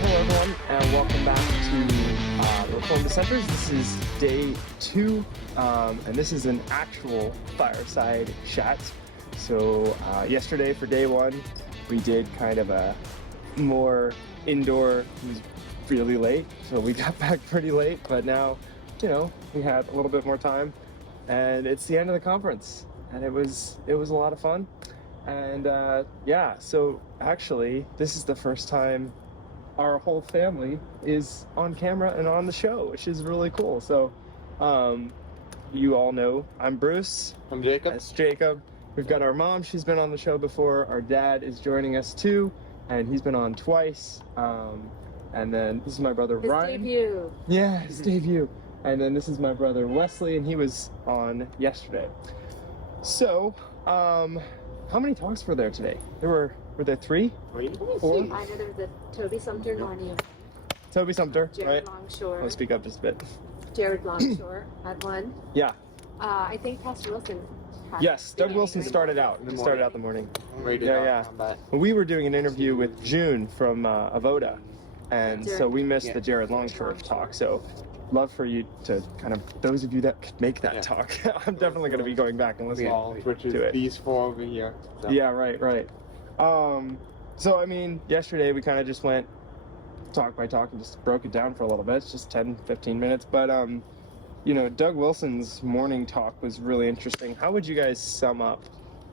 hello everyone, and welcome back to the Reformed Dissenters. This is day 2, and this is an actual Fireside chat. So yesterday for day 1, we did kind of a more indoor. It was really late, so we got back pretty late, but now, we had a little bit more time, and it's the end of the conference, and it was a lot of fun. And so actually, this is the first time our whole family is on camera and on the show, which is really cool. So, you all know I'm Bruce. I'm Jacob. That's Jacob. We've got our mom. She's been on the show before. Our dad is joining us too, and he's been on twice. And then this is my brother Ryan. His debut. Yeah, his debut. And then this is my brother Wesley, and he was on yesterday. So, how many talks were there today? Were there 3? 4? I know there was a Toby Sumter nominee. Toby Sumter, Jared right? Longshore. I'll speak up just a bit. Jared Longshore had one. Yeah. I think Pastor Wilson had Yes, Doug one. Wilson started out. He started out the morning. Yeah. Well, we were doing an interview with June from Avoda, and so we missed the Jared Longshore talk. So, love for you to kind of, those of you that could make that talk. I'm definitely going to be going back and listening to it. These 4 over here. So. Yeah, right. So, I mean, yesterday we kind of just went talk by talk and just broke it down for a little bit. It's just 10, 15 minutes. But, Doug Wilson's morning talk was really interesting. How would you guys sum up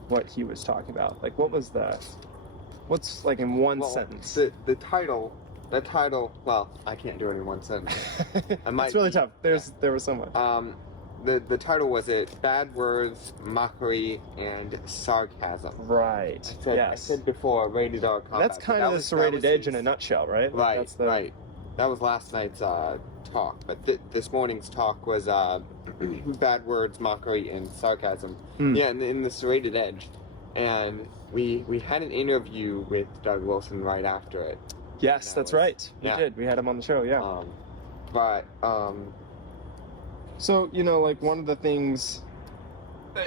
what he was talking about? Like, what's like in one sentence? The title, well, I can't do it in one sentence. It's really tough. There was someone. The title was Bad Words, Mockery, and Sarcasm. Right. I said before, rated R combat. That's kind of the serrated edge in a nutshell, right? Right, That's right. That was last night's talk, but this morning's talk was Bad Words, Mockery, and Sarcasm. Yeah, in the serrated edge. And we had an interview with Doug Wilson right after it. Yes, that's right. We did. We had him on the show, yeah. So, like one of the things,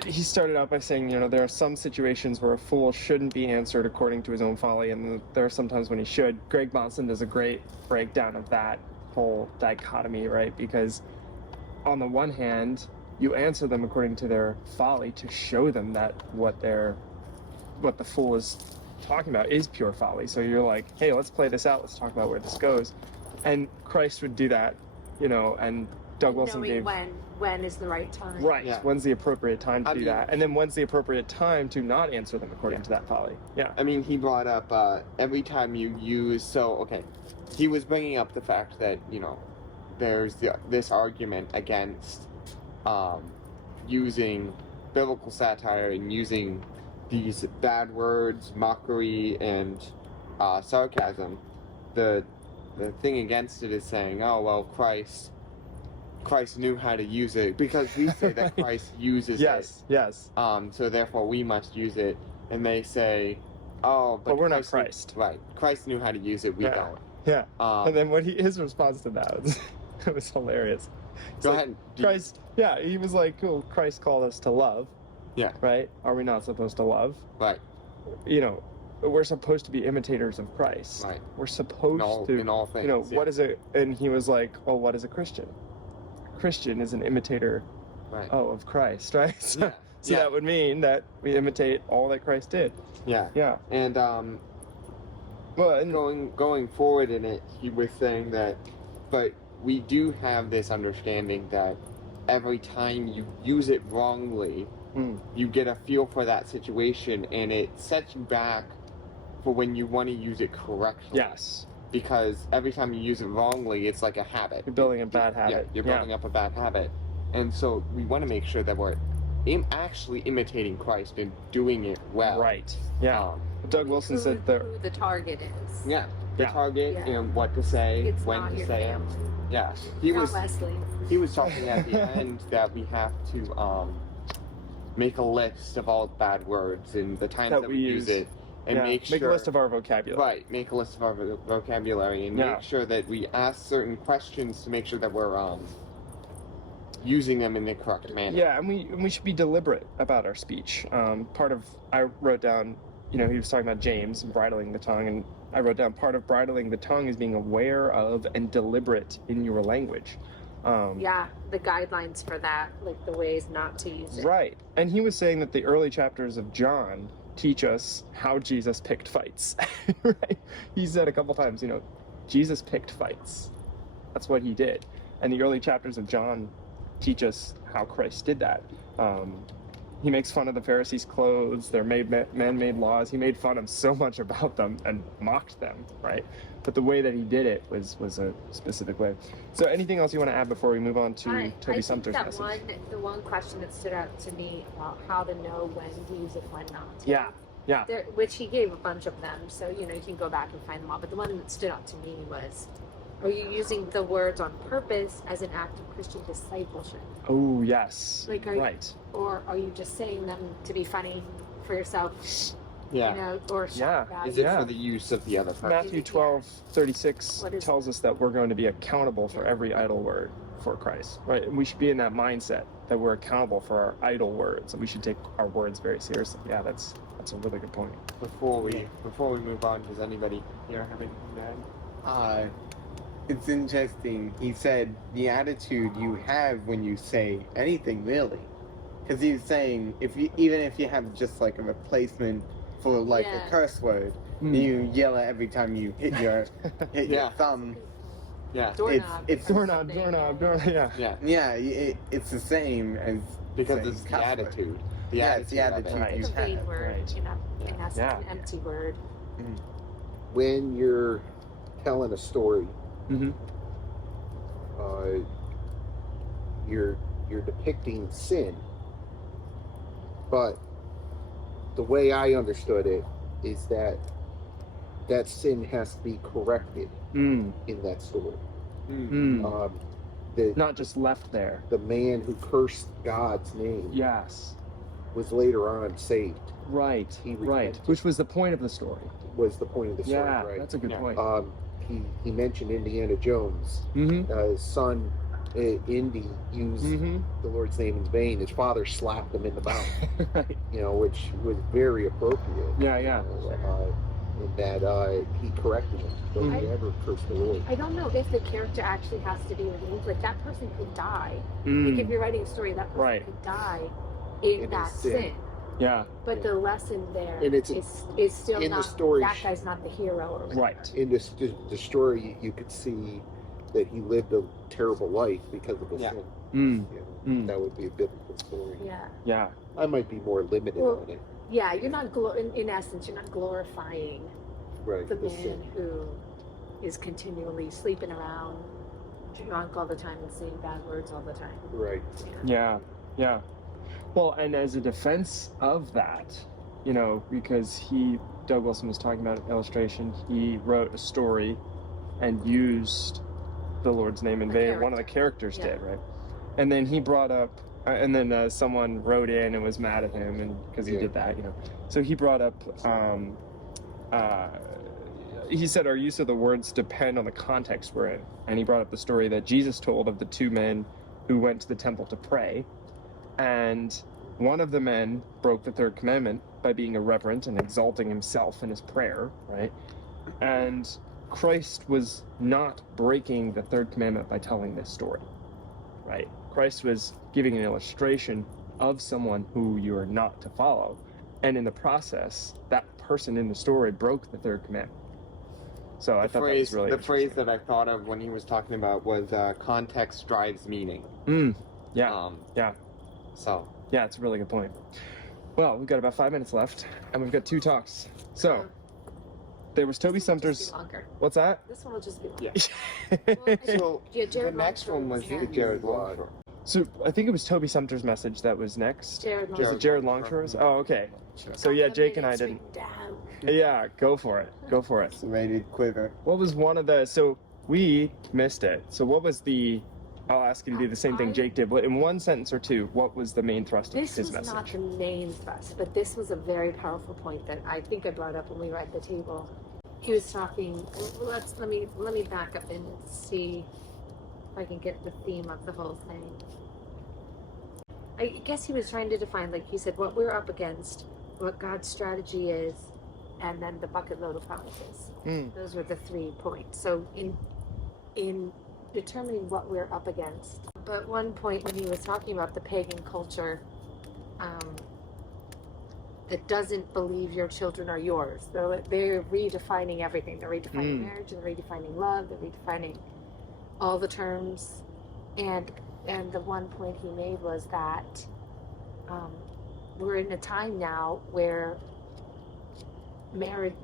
he started out by saying, there are some situations where a fool shouldn't be answered according to his own folly, and there are sometimes when he should. Greg Monson does a great breakdown of that whole dichotomy, right? Because on the one hand, you answer them according to their folly to show them that what the fool is talking about is pure folly. So you're like, hey, let's play this out. Let's talk about where this goes. And Christ would do that, and Doug Wilson gave when is the right time. Right. Yeah. When's the appropriate time to do that? And then when's the appropriate time to not answer them according to that folly? Yeah. I mean, he brought up every time you use. He was bringing up the fact that there's this argument against using biblical satire and using these bad words, mockery, and sarcasm. The thing against it is saying, oh well, Christ knew how to use it, because we say that Christ uses it. Yes. So therefore we must use it. And they say, oh, but we're not Christ. Right. Christ knew how to use it. We don't. Yeah. And then his response to that was, it was hilarious. Go ahead. Christ. Yeah. He was like, cool. Christ called us to love. Yeah. Right. Are we not supposed to love? Right. We're supposed to be imitators of Christ. Right. We're supposed to. In all things. What is it? And he was like, well, what is a Christian? Christian is an imitator of Christ, right? So that would mean that we imitate all that Christ did. Yeah. And going forward in it, he was saying that, but we do have this understanding that every time you use it wrongly, you get a feel for that situation, and it sets you back for when you want to use it correctly. Yes. Because every time you use it wrongly, it's like a habit. You're building a bad habit. You're building up a bad habit. And so we want to make sure that we're actually imitating Christ and doing it well. Right. Yeah. Doug Wilson said who the target is. Yeah. The target and what to say, when to say it. Yeah. He was talking at the end that we have to make a list of all bad words and the times that we use it. And make a list of our vocabulary. Right, make a list of our vocabulary and make sure that we ask certain questions to make sure that we're using them in the correct manner. Yeah, and we should be deliberate about our speech. I wrote down, he was talking about James and bridling the tongue, and I wrote down part of bridling the tongue is being aware of and deliberate in your language. Yeah, the guidelines for that, like the ways not to use it. Right. And he was saying that the early chapters of John teach us how Jesus picked fights. Right? He said a couple times, Jesus picked fights. That's what he did. And the early chapters of John teach us how Christ did that. He makes fun of the Pharisees' clothes, their man-made laws. He made fun of so much about them and mocked them, right? But the way that he did it was a specific way. So anything else you want to add before we move on to Toby Sumter's message? The one question that stood out to me about how to know when to use it, when not to. Yeah. Which he gave a bunch of them, so you can go back and find them all. But the one that stood out to me was, are you using the words on purpose as an act of Christian discipleship? Oh, yes. Right. Or are you just saying them to be funny for yourself? Yeah. Or shock value? Is it for the use of the other person? Matthew 12:36 tells us that we're going to be accountable for every idle word for Christ, right? And we should be in that mindset that we're accountable for our idle words, and we should take our words very seriously. Yeah, that's a really good point. Before we move on, does anybody here have anything to add? It's interesting. He said the attitude you have when you say anything, really, because he's saying even if you have just like a replacement for like a curse word, you yell it every time you hit your your thumb. Yeah. Doorknob. It's Doorknob. Yeah. It's the same as Because it's the attitude. It's the attitude Right. you It's a vain have. word, Right. in essence, an empty word. When you're telling a story, Mm-hmm. You're depicting sin, but the way I understood it is that sin has to be corrected in that story. Not just left there. The man who cursed God's name Yes. was later on saved. Right. He Right. repented. Which was the point of the story. Was the point of the story, Yeah, right? that's a good point. He mentioned Indiana Jones. His son Indy used the Lord's name in vain. His father slapped him in the mouth. Right. Which was very appropriate. Yeah. In that he corrected him. Don't you ever curse the Lord. I don't know if the character actually has to be redeemed. Like, that person could die. Like, if you're writing a story, that person could die in that sin. Yeah. But the lesson there And it's is still in not, the story, that guy's not the hero. Or whatever. Right. In the story, you could see that he lived a terrible life because of his sin. That would be a biblical story. Yeah. I might be more limited on it. Yeah, you're not, in essence, you're not glorifying Right. the the man sin. who is continually sleeping around, drunk all the time, and saying bad words all the time. Right. Yeah. Well, and as a defense of that, because Doug Wilson was talking about an illustration, he wrote a story and used the Lord's name in vain. One of the characters did, right? And then he brought up, and then someone wrote in and was mad at him, and because he did that, So he brought up, he said our use of the words depend on the context we're in. And he brought up the story that Jesus told of the two men who went to the temple to pray. And one of the men broke the third commandment by being irreverent and exalting himself in his prayer, right? And Christ was not breaking the third commandment by telling this story, right? Christ was giving an illustration of someone who you are not to follow. And in the process, that person in the story broke the third commandment. So I thought that was really the phrase that I thought of when he was talking about was context drives meaning. Yeah. So. Yeah, it's a really good point. Well, we've got about 5 minutes left, and we've got two talks. So, there was Toby Sumter's... What's that? This one will just be longer. Yeah. So, the Jared next one was Longshore Jared Longshore. So, I think it was Toby Sumter's message that was next. Jared Was it Jared Longshore's? Oh, okay. So, Got yeah, the Jake and I minutes didn't... written down. Yeah, go for it. It's ready to quiver. What was one of the... So, we missed it. So, what was the... I'll ask you to do the same thing Jake did. In one sentence or two, what was the main thrust of his message? This was not the main thrust, but this was a very powerful point that I think I brought up when we were at the table. He was talking. Let me back up and see if I can get the theme of the whole thing. I guess he was trying to define, like he said, what we're up against, what God's strategy is, and then the bucket load of promises. Mm. Those were the 3 points. So in determining what we're up against. But one point when he was talking about the pagan culture that doesn't believe your children are yours. They're redefining everything. They're redefining marriage, and they're redefining love, they're redefining all the terms. And the one point he made was that we're in a time now where marriage,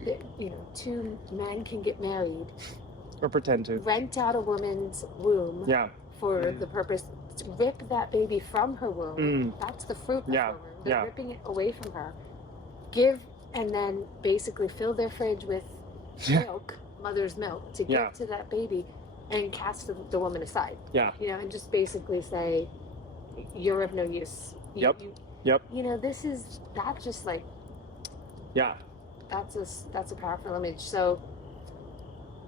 2 men can get married, Or pretend to. rent out a woman's womb for the purpose to rip that baby from her womb. That's the fruit of her womb. They're ripping it away from her. Give, and then basically fill their fridge with milk, mother's milk, to give to that baby, and cast the woman aside. And just basically say, you're of no use. This is, that's just like, that's a powerful image. So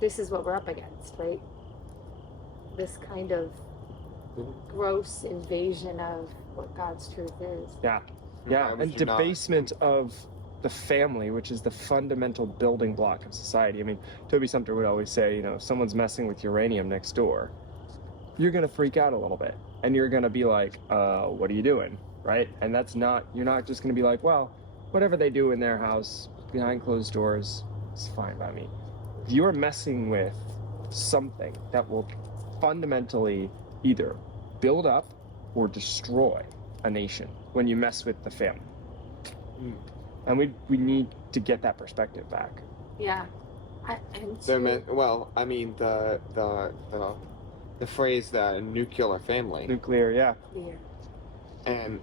this is what we're up against, right? This kind of gross invasion of what God's truth is. And debasement of the family, which is the fundamental building block of society. I mean, Toby Sumter would always say, if someone's messing with uranium next door, you're going to freak out a little bit. And you're going to be like, what are you doing? Right? And you're not just going to be like, well, whatever they do in their house behind closed doors, it's fine by me. You're messing with something that will fundamentally either build up or destroy a nation when you mess with the family. And we need to get that perspective back. The phrase the nuclear family. Nuclear. And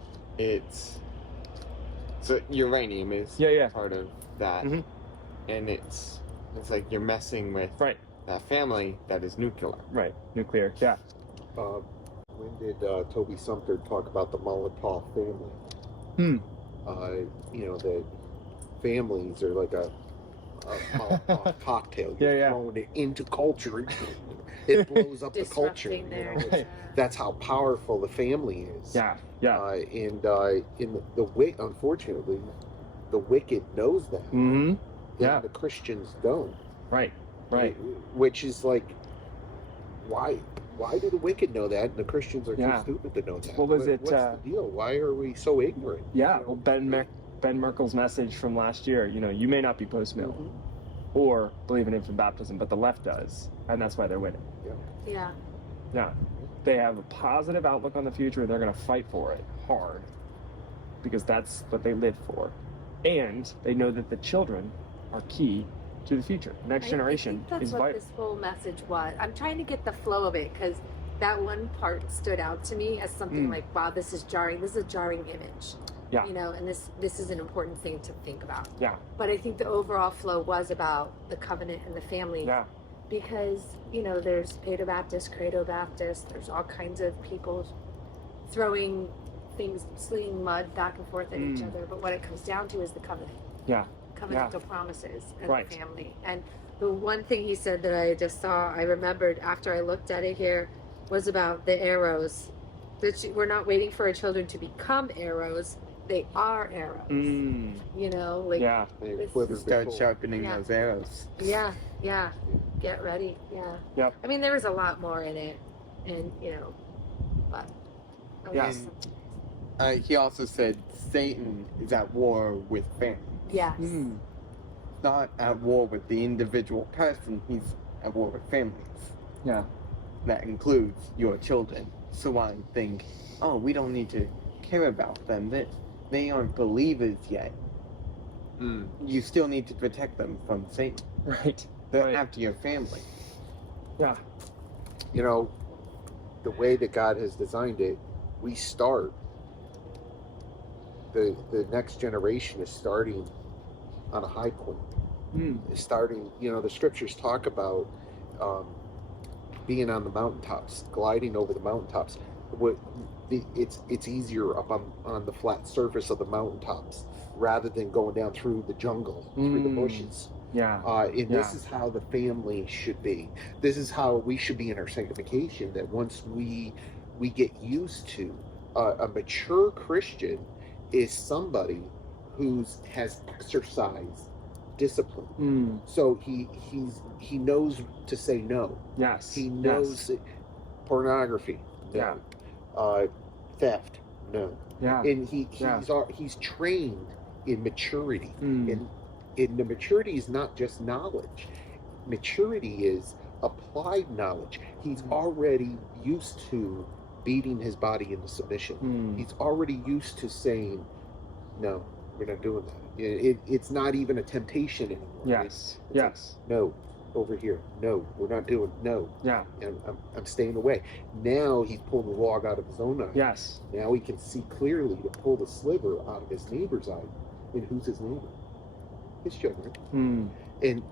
so uranium is part of that. And it's like you're messing with that family that is nuclear. Right, nuclear, When did Toby Sumter talk about the Molotov family? That families are like a Molotov cocktail. You're throwing it into culture. It blows up the culture. That's how powerful the family is. And unfortunately, the wicked knows that. And the Christians don't. Right. Which is like, why do the wicked know that and the Christians are too stupid to know that? What's the deal? Why are we so ignorant? Well, Ben Merkel's message from last year, you may not be post-mill or believe in infant baptism, but the left does, and that's why they're winning. They have a positive outlook on the future. They're going to fight for it hard because that's what they live for. And they know that the children are key to the future. Next generation is vital. That's what this whole message was. I'm trying to get the flow of it because that one part stood out to me as something like, wow, this is jarring. This is a jarring image. And this is an important thing to think about. But I think the overall flow was about the covenant and the family. Because, there's Paedo Baptist, Credo Baptist, there's all kinds of people throwing things, slinging mud back and forth at each other. But what it comes down to is the covenant. Covenantal promises and the family. And the one thing he said that I just saw, I remembered after I looked at it here, was about the arrows. That we're not waiting for our children to become arrows. They are arrows. They start sharpening those arrows. Get ready. I mean, there was a lot more in it, and but he also said Satan is at war with family. Not at war with the individual person. He's at war with families. That includes your children. So I think, we don't need to care about them. They aren't believers yet. You still need to protect them from Satan. They're after your family. The way that God has designed it, we start. The next generation is starting on a high point. It's starting, the scriptures talk about being on the mountaintops, gliding over the mountaintops. It's easier up on the flat surface of the mountaintops rather than going down through the jungle, through the bushes. This is how the family should be. This is how we should be in our sanctification, that once we get used to a mature Christian is somebody who has exercised discipline. So he knows to say no. Yes. He knows pornography. No. Theft. No. Yeah. And he's trained in maturity. And the maturity is not just knowledge. Maturity is applied knowledge. He's already used to beating his body into submission. He's already used to saying, no, we're not doing that. It's not even a temptation anymore. Yes. It's Yes. like, no, over here. No, we're not doing. No. Yeah. And I'm staying away. Now he's pulled the log out of his own eye. Yes. Now he can see clearly to pull the sliver out of his neighbor's eye. And who's his neighbor? His children. And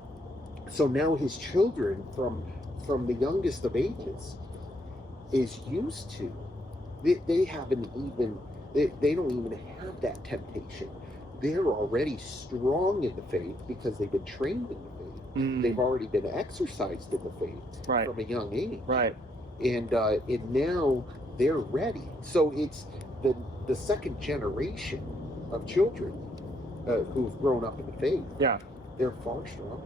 so now his children, from the youngest of ages, is used to. They haven't even. They don't even have that temptation. They're already strong in the faith because they've been trained in the faith. They've already been exercised in the faith from a young age. Right. And now they're ready. So it's the second generation of children who've grown up in the faith. Yeah. They're far stronger.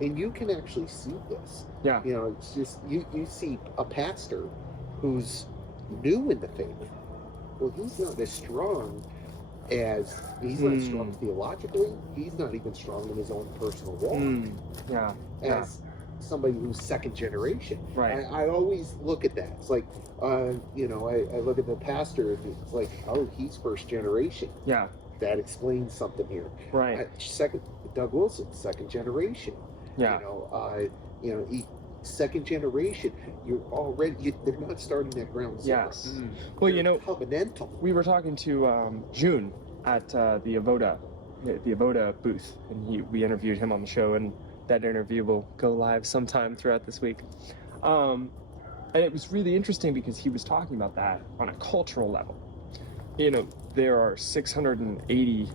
And you can actually see this. Yeah. You know, it's just, you see a pastor who's new in the faith. Well, he's not as strong he's not strong theologically. He's not even strong in his own personal walk. Yeah. As somebody who's second generation. Right. I always look at that. It's like, you know, I look at the pastor and it's like, oh, he's first generation. Yeah. That explains something here. Right. Doug Wilson, second generation. Yeah. You know, second generation. You're already. They're not starting at ground zero. Yes. Well, you know, covenantal. we were talking to June at the Avoda booth, and we interviewed him on the show, and that interview will go live sometime throughout this week. And it was really interesting because he was talking about that on a cultural level. You know, there are 680,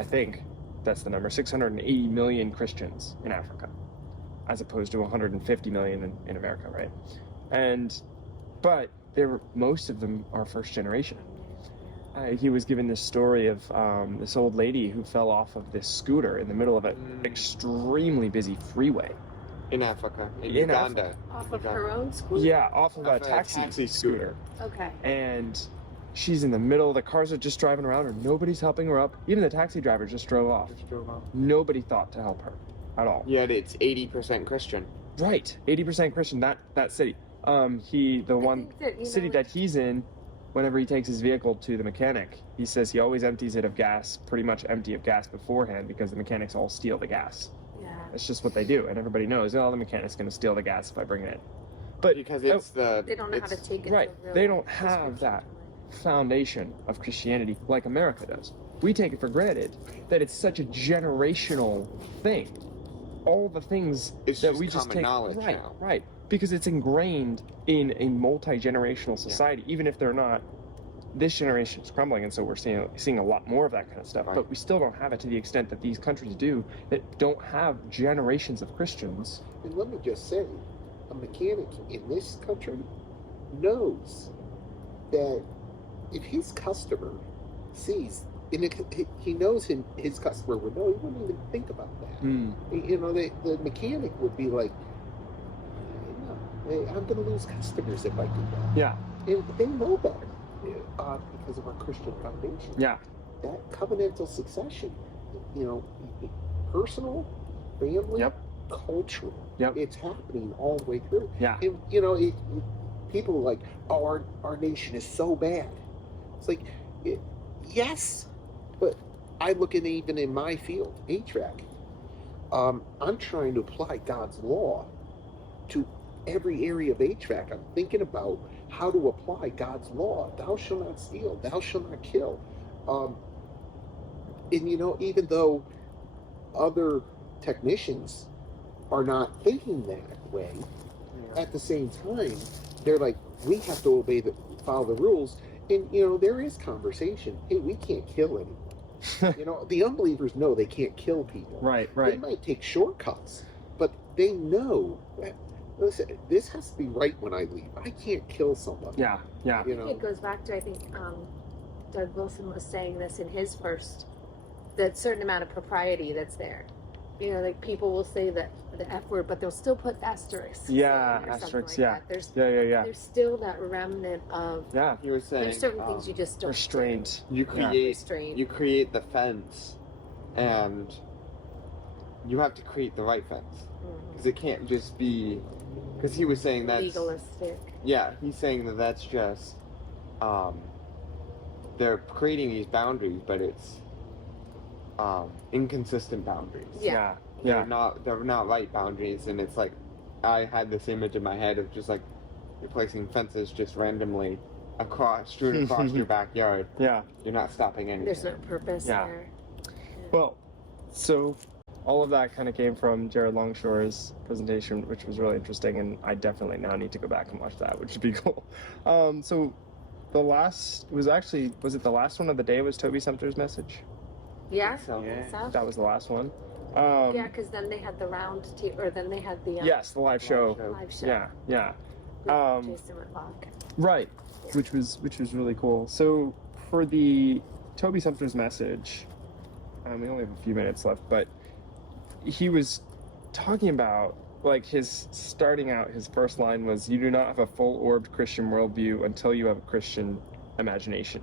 I think that's the number, 680 million Christians in Africa, as opposed to 150 million in America, right? But most of them are first generation. He was given this story of this old lady who fell off of this scooter in the middle of an extremely busy freeway. In Africa, in Uganda. Off of her own scooter? Yeah, off of a taxi scooter. Okay. And she's in the middle, the cars are just driving around her, nobody's helping her up. Even the taxi driver just drove off. Nobody thought to help her at all. Yet it's 80% Christian. Right, 80% Christian, that city. City that he's in, whenever he takes his vehicle to the mechanic, he says he always empties it of gas, pretty much empty of gas beforehand, because the mechanics all steal the gas. Yeah. It's just what they do, and everybody knows, the mechanic's going to steal the gas if I bring it in. But because they don't know how to take it. Right, they don't have that foundation of Christianity like America does. We take it for granted that it's such a generational thing. All the things that we just take, knowledge now. Right, because it's ingrained in a multi-generational society, even if they're not. This generation is crumbling, and so we're seeing a lot more of that kind of stuff. Right. But we still don't have it to the extent that these countries do, that don't have generations of Christians. And let me just say, a mechanic in this country knows that if his customer sees, and he knows his customer would know, he wouldn't even think about that. You know, the mechanic would be like, no, I'm going to lose customers if I do that. Yeah. And they know better because of our Christian foundation. Yeah. That covenantal succession, you know, personal, family, cultural. Yep. It's happening all the way through. Yeah. And, you know, people are like, oh, our nation is so bad. It's like, yes, but I look at even in my field, HVAC, I'm trying to apply God's law to every area of HVAC. I'm thinking about how to apply God's law. Thou shalt not steal. Thou shalt not kill. And, you know, even though other technicians are not thinking that way, at the same time, they're like, we have to follow the rules. And, you know, there is conversation. Hey, we can't kill anyone. You know, the unbelievers know they can't kill people. Right. They might take shortcuts, but they know that, listen, this has to be right when I leave. I can't kill somebody. Yeah. You know? It goes back to, I think, Doug Wilson was saying this in his first, that certain amount of propriety that's there. You know, like people will say the F word, but they'll still put asterisks. Yeah, in or something asterisks, like yeah. that. There's Yeah. there's still that remnant of Yeah. He was saying there's certain things you just don't Restraint. You do. create Restraint. you create the fence, and you have to create the right fence, because it can't just be. Because he was saying that's legalistic. Yeah, he's saying that that's just they're creating these boundaries, but it's inconsistent boundaries. Yeah. They're not right boundaries, and it's like I had this image in my head of just like you're placing fences just randomly strewn across your backyard. Yeah. You're not stopping anything. There's no purpose Yeah. there. Well, so all of that kind of came from Jared Longshore's presentation, which was really interesting, and I definitely now need to go back and watch that, which would be cool. So the last was it the last one of the day was Toby Sumter's message? Yeah. So, Yeah. So? That was the last one. Yeah, because then they had the round table, or then they had the Yes, the live show. live show. Yeah. with Jason Whitlock. Right, which was really cool. So for the Toby Sumter's message, we only have a few minutes left, but he was talking about like his first line was, "You do not have a full-orbed Christian worldview until you have a Christian imagination."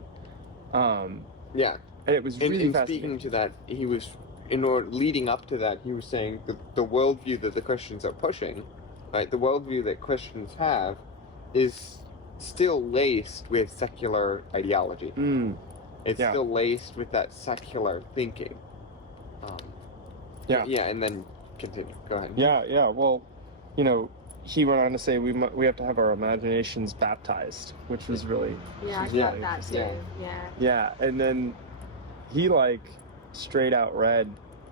Yeah. And it was And really in fascinating. speaking to that, he was leading up to that, he was saying the worldview that the Christians are pushing, right? The worldview that Christians have is still laced with secular ideology. It's Yeah. still laced with that secular thinking. Yeah, and then continue. Go ahead. Yeah. Well, he went on to say we have to have our imaginations baptized, which was really Yeah, I Yeah, got that too. yeah. Yeah. And then he like straight out read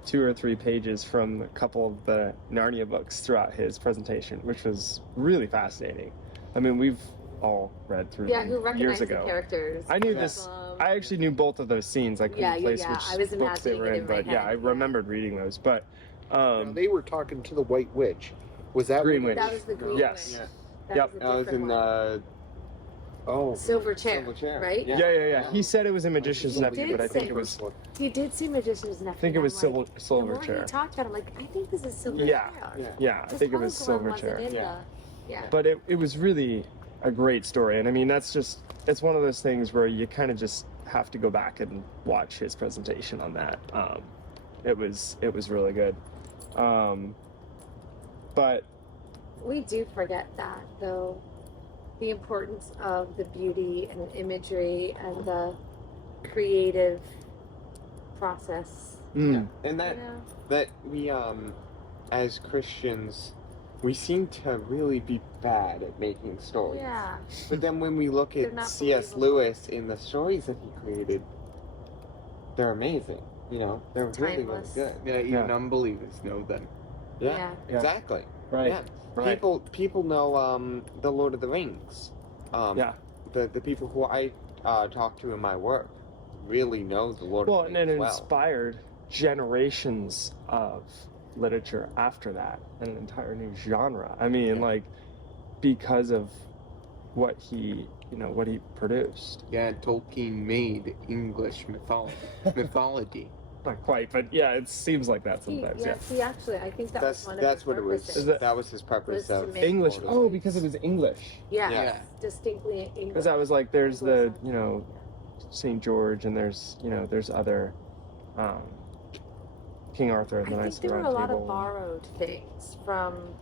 2 or 3 pages from a couple of the Narnia books throughout his presentation, which was really fascinating. I mean, we've all read through Yeah, them who years recognized the ago. characters? I knew from, this. I actually knew both of those scenes. I couldn't Yeah, place yeah. which I was books they imagining were it in, in my but yeah, head, I yeah. remembered reading those. But Now, they were talking to the White Witch. Was that Green what it Witch. That was the green Yes. witch. Yeah. That Yep. was a I was different in one. Oh, Silver Chair, Silver Chair, right? yeah. He said it was a magician's He nephew, did but I think say- it was. He did see Magician's Nephew. I think it was and I'm like, Silver the more Chair. he talked about it, I'm like, I think this is Silver Yeah. Chair. Yeah, I This think it was Hologram Silver wasn't Chair. in Yeah. Yeah. But it was really a great story, and I mean it's one of those things where you kind of just have to go back and watch his presentation on that. It was really good. But We do forget that, though. The importance of the beauty and the imagery and the creative process. And You that know? that we as Christians, we seem to really be bad at making stories. Yeah. But then when we look They're at not C.S. believable. Lewis in the stories that he created, they're amazing. They're really, really Timeless. good. Yeah, even Yeah. unbelievers know them. Yeah, Yeah. exactly. right, Yeah. right. People know the Lord of the Rings. Yeah. The people who I talk to in my work really know the Lord Well, of and the it Rings well. inspired generations of literature after that, and an entire new genre. I mean, Yeah. like because of what he produced. Yeah, Tolkien made English mythology. Not quite, but yeah, it seems like that sometimes. Yeah. See, actually, I think that was one of That's his what it was. purposes. That was his purpose Was to of make- English. Lord of the Oh, Rings. because it was English. Yes, Yeah. distinctly English. Because I was like, there's the English. St. George, and there's other King Arthur and the I Knights think of the there were a Round lot Table. of borrowed things from.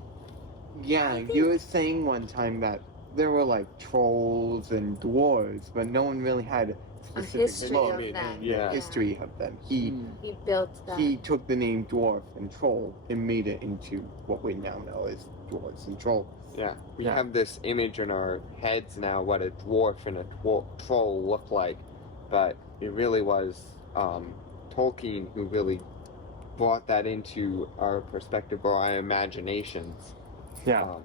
Yeah, I you think- were saying one time that there were like trolls and dwarves, but no one really had A specific history look of it, them. yeah. history of them. He He built that. he took the name dwarf and troll and made it into what we now know as dwarves and trolls. Yeah, we Yeah. have this image in our heads now what a dwarf and a troll look like, but it really was Tolkien who really brought that into our perspective or our imaginations. Yeah.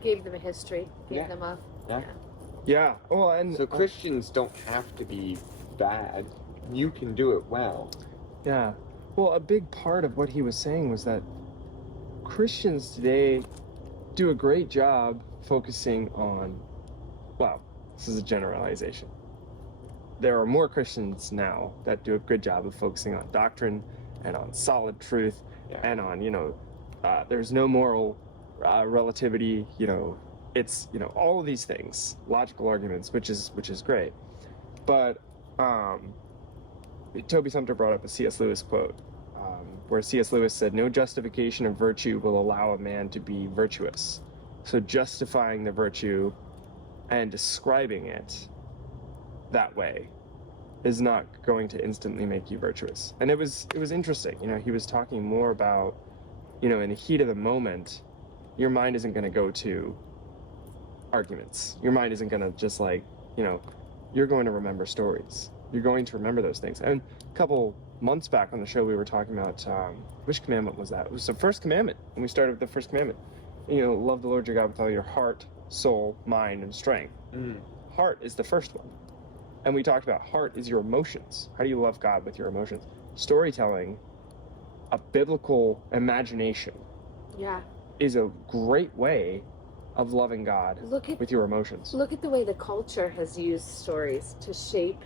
Gave them a history. Gave Yeah. them a. Yeah. Yeah. Well, and So Christians don't have to be bad. You can do it well. yeah. Well, a big part of what he was saying was that Christians today do a great job focusing on, well, this is a generalization. There are more Christians now that do a good job of focusing on doctrine and on solid truth, Yeah. and on, there's no moral relativity, it's, all of these things, logical arguments, which is great. But Toby Sumter brought up a C.S. Lewis quote, where C.S. Lewis said, "No justification of virtue will allow a man to be virtuous." So justifying the virtue and describing it that way is not going to instantly make you virtuous. And it was interesting. He was talking more about, in the heat of the moment, your mind isn't going to go to arguments. Your mind isn't going to just you're going to remember stories. You're going to remember those things. And a couple months back on the show, we were talking about, which commandment was that? It was the first commandment. And we started with the first commandment. Love the Lord your God with all your heart, soul, mind, and strength. Heart is the first one. And we talked about heart is your emotions. How do you love God with your emotions? Storytelling, a biblical imagination, is a great way of loving God with your emotions. Look at the way the culture has used stories to shape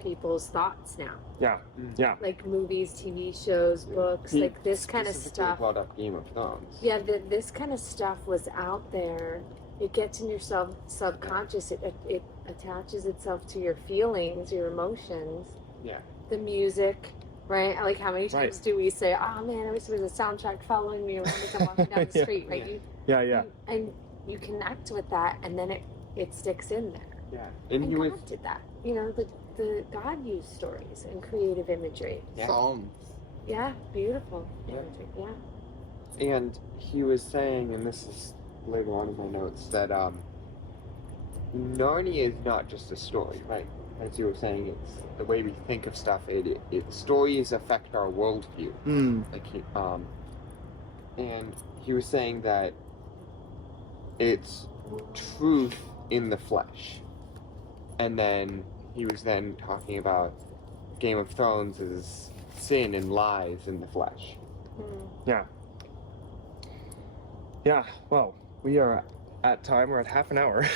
people's thoughts now. Yeah. Like movies, TV shows, books, like this kind of stuff. Brought up Game of Thrones. Yeah, this kind of stuff was out there. It gets in your subconscious. It attaches itself to your feelings, your emotions. Yeah. The music, right? Like how many times do we say, "Oh man, I wish there was a soundtrack following me around as I'm walking down the street," right? Yeah. And you connect with that, and then it sticks in there. Yeah. And God did that. The God used stories and creative imagery. Psalms. Yeah, beautiful imagery. Yeah. And he was saying, and this is later on in my notes, that Narnia is not just a story, right? As you were saying, it's the way we think of stuff. Stories affect our worldview. And he was saying that it's truth in the flesh. And then he was then talking about Game of Thrones as sin and lies in the flesh. Yeah, well, we are at time. We're at half an hour.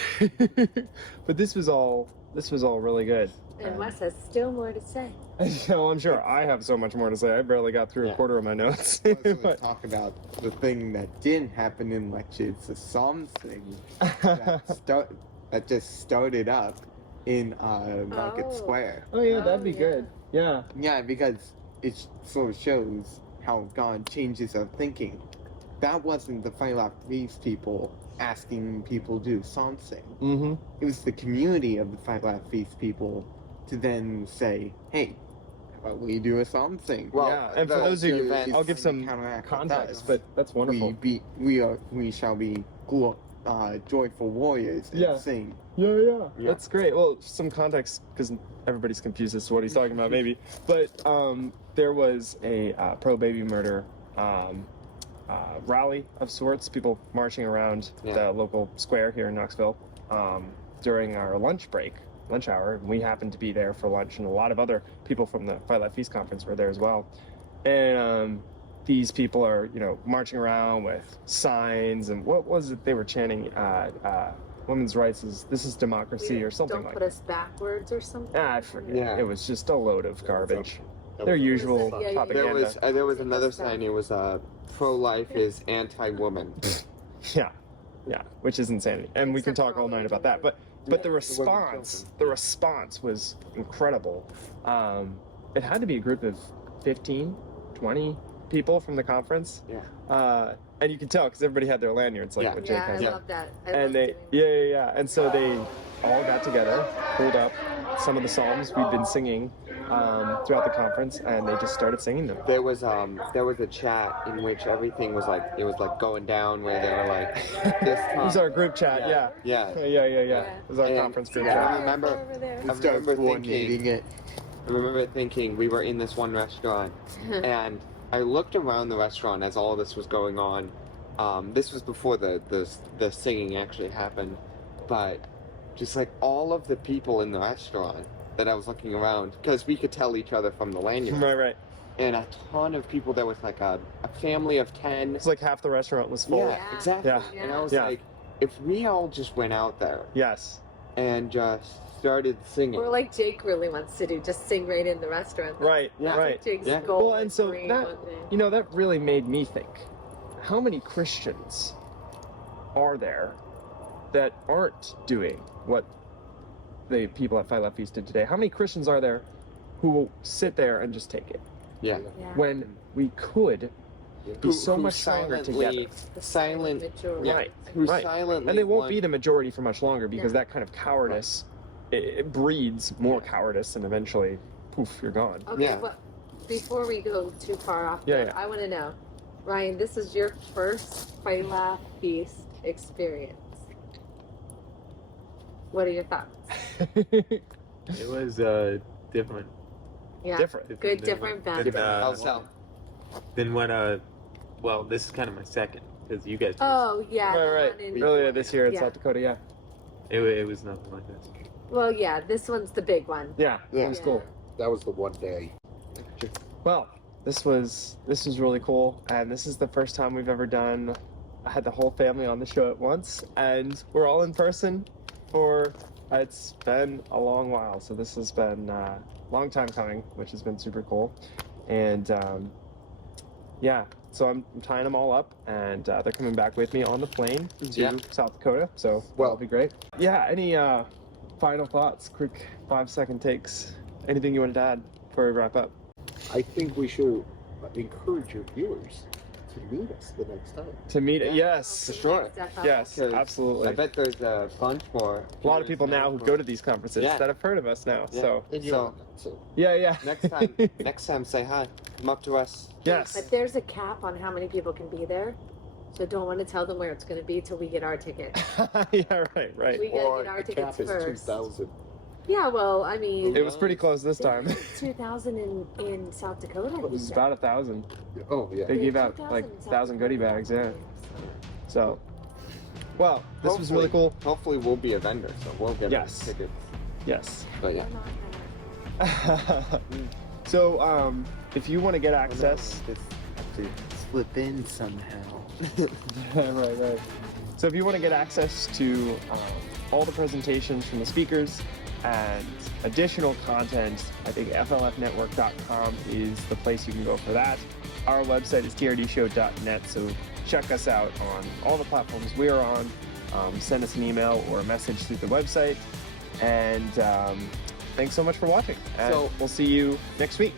But this was all really good. And Wes has still more to say. I'm sure I have so much more to say. I barely got through a quarter of my notes. Let's talk about the thing that didn't happen in lectures, the Psalms thing that just started up in Market Square. Oh yeah, that'd be good. Yeah. Yeah, because it sort of shows how God changes our thinking. That wasn't the Fight Laugh Feast people asking people to do psalm sing. Mm-hmm. It was the community of the Fight Laugh Feast people to then say, "Hey, how about we do a psalm sing?" Well, yeah, and for those of you, I'll give some counteract context, but that's wonderful. We shall be joyful warriors and sing. Yeah, that's great. Well, some context, because everybody's confused as to what he's talking about, maybe. But there was a pro-baby murder rally of sorts, people marching around the local square here in Knoxville during our lunch hour. We happened to be there for lunch, and a lot of other people from the Fight Laugh Feast conference were there as well. And these people are, marching around with signs, and what was it they were chanting? Women's rights this is democracy, or something like that. Don't put us backwards or something. I forget. Yeah. It was just a load of garbage. Their usual propaganda. There was another sign. It was pro-life is anti-woman. Yeah, which is insanity, and we can talk all night about that. But the response was incredible. It had to be a group of 15, 20 people from the conference. Yeah. And you can tell because everybody had their lanyards, like what Jake has. I love that. And so they all got together, pulled up some of the psalms we'd been singing throughout the conference, and they just started singing them. There was a chat in which everything was like going down, where they were like, this It was our group chat. Yeah. It was our conference group chat. I remember thinking we were in this one restaurant, and I looked around the restaurant as all this was going on. This was before the singing actually happened, but just like all of the people in the restaurant that I was looking around, because we could tell each other from the lanyard. Right. And a ton of people. There was like a family of 10. It's like half the restaurant was full. Yeah, exactly. Yeah. And I was like, if we all just went out there. Yes. And just started singing. Or like Jake really wants to do, just sing right in the restaurant. Right, Yeah. right. Jake's Yeah. goal. Well, and so dream that, one day. you know, that really made me think, how many Christians are there that aren't doing what the people at Fight Left Feast did today? How many Christians are there who will sit there and just take it Yeah. Yeah. when we could be so Who much stronger together? The silent, majority. yeah, Right, who right. silently And they won't want- be the majority for much longer because No. that kind of cowardice, it breeds more cowardice, and eventually, poof, you're gone. Okay, Yeah. well, before we go too far off, Yeah, there, yeah. I want to know, Ryan, this is your first Fight Laugh Feast experience. What are your thoughts? It was different. Yeah, Different. good, than different, bad. Than, How so? than when well, this is kind of my second because you guys. Oh yeah, the Right, one in- Earlier this year in Yeah. South Dakota, yeah. It was nothing like this. Well, yeah, this one's the big one. Yeah, Yeah. it was cool. That was the one day. Well, this was really cool, and this is the first time we've ever done. I had the whole family on the show at once, and we're all in person for. It's been a long while, so this has been a long time coming, which has been super cool, and yeah. So I'm tying them all up, and they're coming back with me on the plane to Yeah. South Dakota. So that'll be great. Yeah. Any final thoughts? Quick 5-second takes. Anything you wanted to add before we wrap up? I think we should encourage your viewers to meet us the next time. To meet, Yeah. yes, For sure. yes, 'Cause absolutely. I bet there's a bunch more. A lot of people now who go to these conferences Yeah. that have heard of us now. Yeah. So And you're So- on that, so yeah. Next time, say hi. Come up to us. Yes. But there's a cap on how many people can be there, so don't want to tell them where it's going to be till we get our ticket. Yeah. Right. We gotta or get our the cap tickets is first. 2,000. Yeah, well, I mean, It was pretty close this time. 2,000 in South Dakota. It was about 1,000. Oh yeah. They gave out 2,000 like in South 1,000 goodie Dakota. bags. Yeah. So, well, this was really cool. Hopefully, we'll be a vendor, so we'll get Yes. tickets. Yes. But yeah. So, if you want to get access, Just have to slip in somehow. right. So if you want to get access to all the presentations from the speakers and additional content, I think flfnetwork.com is the place you can go for that. Our website is trdshow.net, so check us out on all the platforms we are on. Send us an email or a message through the website. And thanks so much for watching. And So- we'll see you next week.